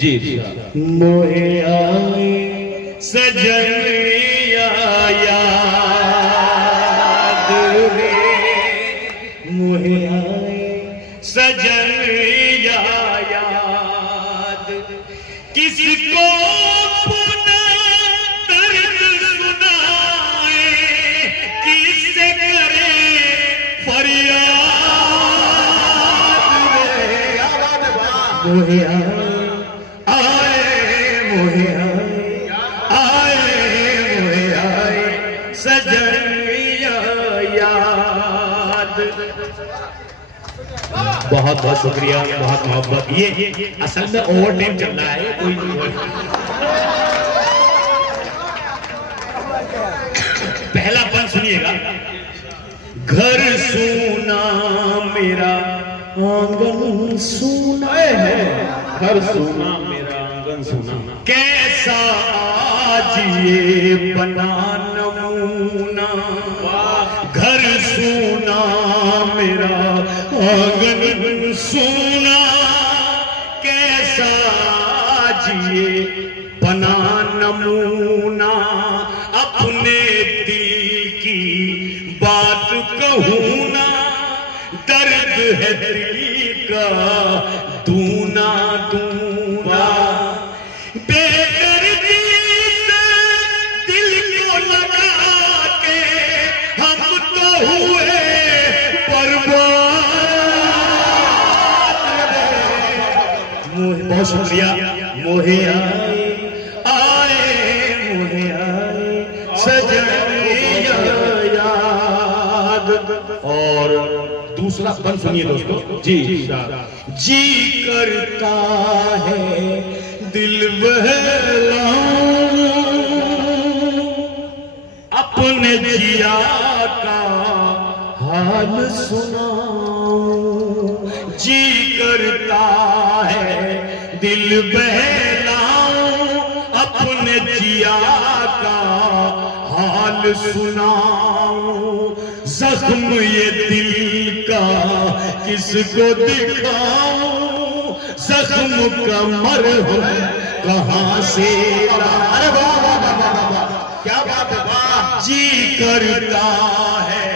जी मोहे आए सजनिया याद रे, मोहे आए सजनिया याद, किसको पुनः दर्द सुनाए, किससे करे फरियाद रे। मोहे आए सजनिया याद। बहुत बहुत शुक्रिया, बहुत मोहब्बत। ये असल में ओवर टाइम चल रहा है, कोई पहला पन सुनिएगा। घर सूना मेरा आंगन सूना है, घर सूना मेरा आंगन सूना, कैसा आज ये बना नमूना। घर सूना मेरा आंगन सूना, कैसा आज ये बना नमूना। अपने दिल की बात कहूं ना, दर्द है दिल का दूना दूना। बेदर्दी से दिल को लगा के हम तो हुए बर्बाद। बहुत शुक्रिया। मोहे आए मोहे आए सजनिया याद। और दूसरा पन सुनिए दोस्तों। जी जी करता है दिल बहलाऊं, अपने जिया का हाल सुनाऊं। जी करता है दिल बहलाऊं, अपने जिया का हाल सुनाऊं। जख्म ये दिल का किसको दिखाऊं, जख्म का मरहम कहां से लाऊं। अरे वाह वाह वाह वाह, क्या बात है, वाह। जी करता है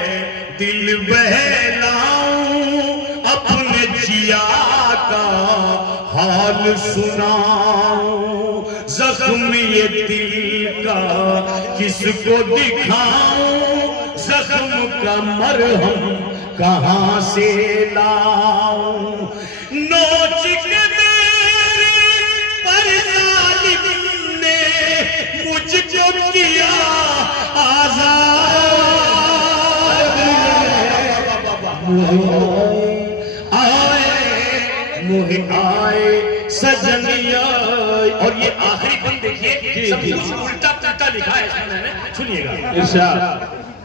दिल बहलाऊं, अपने जिया का हाल सुनाऊं। जख्म ये दिल का किसको दिखाऊं, जख्म का मरहम कहां से लाऊं। नोच के मेरे पर जालिम ने मुझको किया आजाद। मोहे आए सजनिया। और ये आखिरी पन देखिए, सब कुछ उल्टा पुल्टा लिखा है इसमें, मैंने सुनिएगा। इरशाद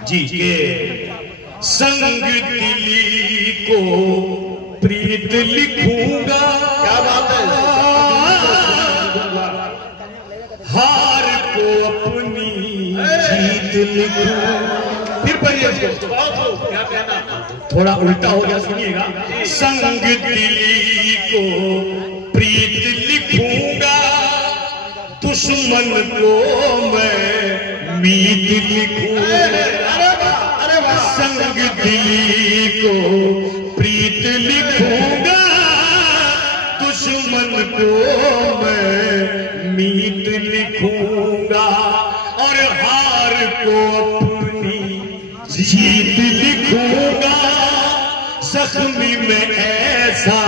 जी के संग दिली को प्रीत लिखूंगा, क्या बात है, हार को अपनी जीत लिखूंगा। फिर पढ़िए इसको, क्या कहना, थोड़ा उल्टा हो गया, सुनिएगा। संग दिली को प्रीत लिखूंगा, दुश्मन को मैं मीत लिखूंगा। संग दिली को प्रीत लिखूंगा, दुश्मन को मैं मीत लिखूंगा। और हार को अपनी जीत लिखूंगा, जख्मी में ऐसा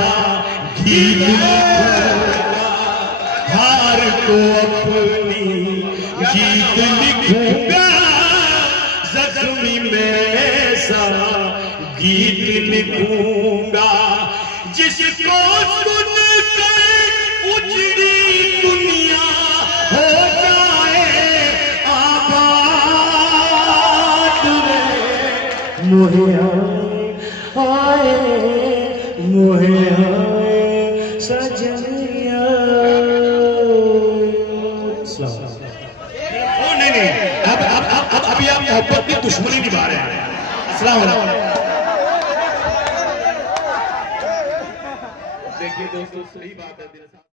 गीत लिखूंगा। हार को अपनी जीत लिखूंगा, जख्मी में ऐसा गीत लिखूंगा। जिसको सुनकर उजड़ी दुनिया हो जाए आबाद रे। मोहे आए मोहे आए सजनिया। नहीं, अब अभी आप मोहब्बत की दुश्मनी निभा रहे हैं। अस्सलाम वालेकुम। देखिए दोस्तों, सही बात है।